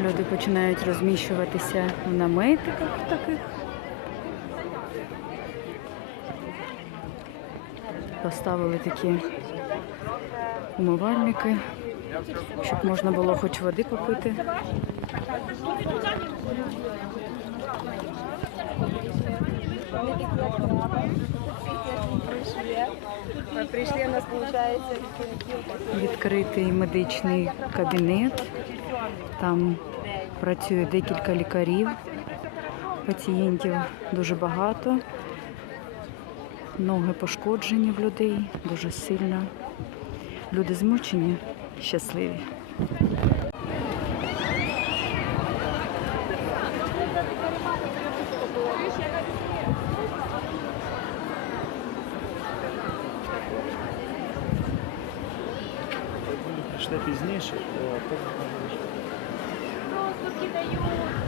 Люди починають розміщуватися в наметиках таких. Поставили такі умивальники, щоб можна було хоч води попити. Мы пришли, у нас получается Відкритий медичний кабінет. Там працює декілька лікарів. Пацієнтів дуже багато. Ноги пошкоджені в людей дуже сильно. Люди змучені, щасливі. Пізніше, просто кидаю.